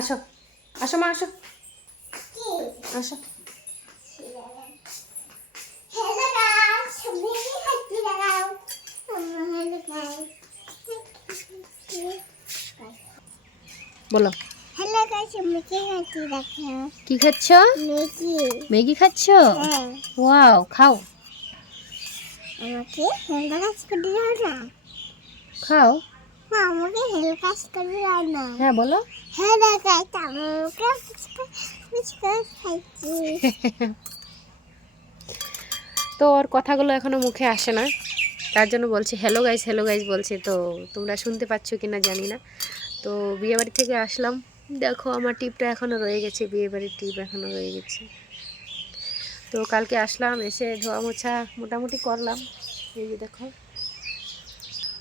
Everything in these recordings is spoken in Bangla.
আসো আসো মা আসো আসো। বলো হ্যালো গাইস, আমি কি খাচ্ছি দেখো। কি খাচ্ছ? ম্যাগি। ম্যাগি খাচ্ছ? হ্যাঁ। ওয়াও, খাও আমাকে হেলথ কাজ করে দাও না। খাও। মা আমাকে হেলথ কাজ করে দাও না। হ্যাঁ বলো। হ্যালো গাইস, আমাকে ফুচকা খাচ্ছি। তো ওর কথাগুলো এখনো মুখে আসে না, তার জন্য বলছি হ্যালো গাইস বলছে। তো তোমরা শুনতে পাচ্ছ কিনা জানি না। তো বিয়েবাড়ি থেকে আসলাম, দেখো আমার টিপটা এখনও রয়ে গেছে, বিয়েবাড়ির টিপ এখনও রয়ে গেছে। তো কালকে আসলাম, এসে ধোয়া মোছা মোটামুটি করলাম, এই যে দেখো।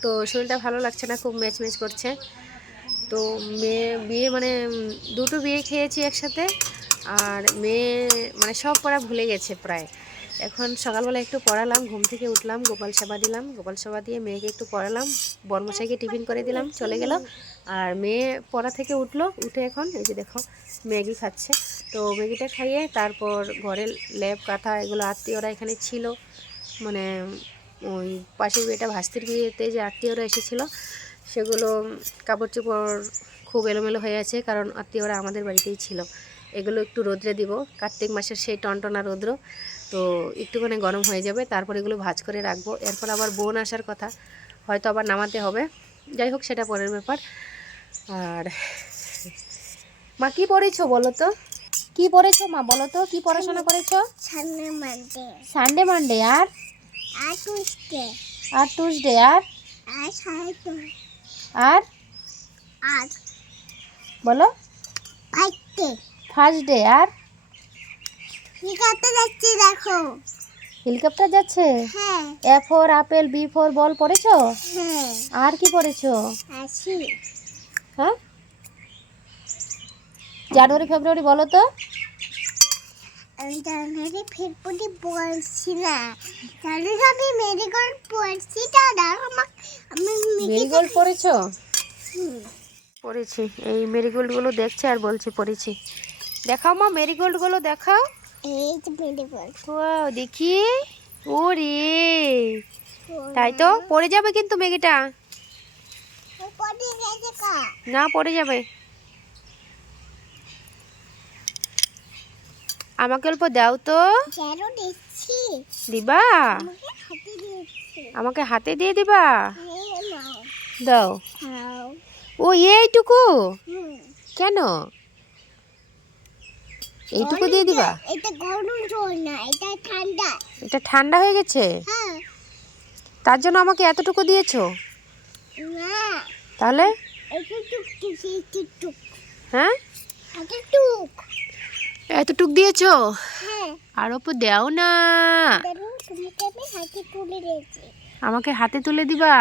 তো শরীরটা ভালো লাগছে না, খুব ম্যাচ করছে। তো মেয়ে বিয়ে মানে দুটো বিয়ে খেয়েছি একসাথে, আর মেয়ে মানে সব পড়া ভুলে গেছে প্রায়। এখন সকালবেলা একটু পড়ালাম, ঘুম থেকে উঠলাম, গোপাল সেবা দিলাম, গোপাল সেবা দিয়ে মেয়েকে একটু পড়ালাম, বর্মশাইকে টিফিন করে দিলাম, চলে গেল। আর মেয়ে পড়া থেকে উঠলো, উঠে এখন এই যে দেখো ম্যাগি খাচ্ছে। তো ম্যাগিটা খাইয়ে তারপর ঘরের লেপ কাঁথা এগুলো আত্মীয়রা এখানে ছিল, মানে ওই পাশের বিয়েটা ভাস্তির বিয়েতে যে আত্মীয়রা এসেছিলো সেগুলো কাপড় চোপড় খুব এলোমেলো হয়ে আছে, কারণ আত্মীয়রা আমাদের বাড়িতেই ছিল। এগুলো একটু রোদ্রে দিব, কার্তিক মাসের সেই টনটনা রৌদ্র, তো একটুখানি গরম হয়ে যাবে, তারপর এগুলো ভাঁজ করে রাখবো। এরপর আবার বোন আসার কথা, হয়তো আবার নামাতে হবে, যাই হোক সেটা পরের ব্যাপার। আর মা কি পড়েছো বলো তো, কি পড়েছো মা বলো তো, কি পড়াশোনা করেছো? সানডে মানডে আর টুইসডে টুসডে আর সাইতো আর আর বলো ফাইটে ফার্স্ট ডে আর কি করতে যাচ্ছি দেখো। হেলিকপ্টার যাচ্ছে। হ্যাঁ A for apple, B for ball পড়েছো? হ্যাঁ আর কি পড়েছো? আসি। হ্যাঁ জানুয়ারি ফেব্রুয়ারি বলো তো। আমি জানুয়ারি ফেব্রুয়ারি বলছি না, জানুয়ারি আমি মেরিগোল্ড পড়ছি। দাদা আমি মেরিগোল্ড পড়েছো? হুম। পড়েছি, এই মেরিগোল্ডগুলো দেখছে আর বলছে পড়েছি। দেখাও মা মেরিগোল্ডগুলো দেখাও। এই যে মেরিগোল্ড। ওয়াও দেখি, ওরে তাই তো পড়ে যাবে কিন্তু ম্যাগিটা, পড়ে গেছে কা। না পড়ে যাবে। আমাকে অল্প দাও তো। কেন দিচ্ছি? দিবা? আমাকে হাতে দিচ্ছি। আমাকে হাতে দিয়ে দিবা? এই নাও। দাও। খাও। ও এইটুকু? হুম। কেন এইটুকু দিয়ে দিবা? এটা গরম জল না, এটা ঠান্ডা। এটা ঠান্ডা হয়ে গেছে, হ্যাঁ। তার জন্য আমাকে এতটুকু দিয়েছো? না, তাহলে এটা টুক হ্যাঁ এটা টুক। এতটুক দিয়েছো? হ্যাঁ। আর অপু দাও না, দেখো তোমাকে আমি হাতে তুলে দিয়েছি। আমাকে হাতে তুলে দিবা?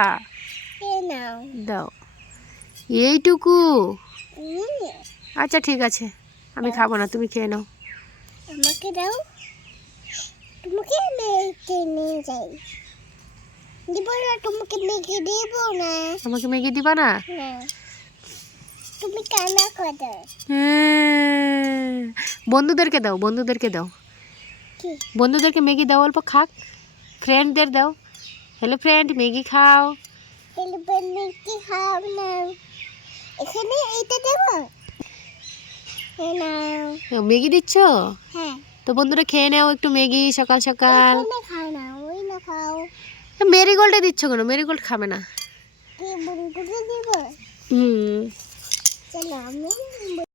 এই নাও। দাও এইটুকু। হুম। আচ্ছা ঠিক আছে, আমি খাবো না, তুমি খেয়ে নাও। আমাকে দাও, তোমাকে মেখে নিয়ে যাই। দিব না, তোমাকে মেখে দিব না। আমাকে ম্যাগি দিবা না? না, তুমি কান্না করো। হ্যাঁ, বন্ধুদেরকে দাও, বন্ধুদেরকে দাও, কি? বন্ধুদেরকে ম্যাগি দাও, অল্প খাক। ফ্রেন্ডদের দাও, হ্যালো ফ্রেন্ড ম্যাগি খাও। হেলবেন মেখে খাও না। এখানে এইটা দেব। হ্যাঁ নাও। ম্যাগি দিচ্ছ? হ্যাঁ। তো বন্ধুরা খেয়ে নাও একটু ম্যাগি সকাল সকাল। এখানে খাও না, ওই না খাও। মেরিগোল্ডে দিচ্ছ কেন? মেরিগোল্ড খাবে না। কি বন্ধুকে দিব? হুম। চলো আমি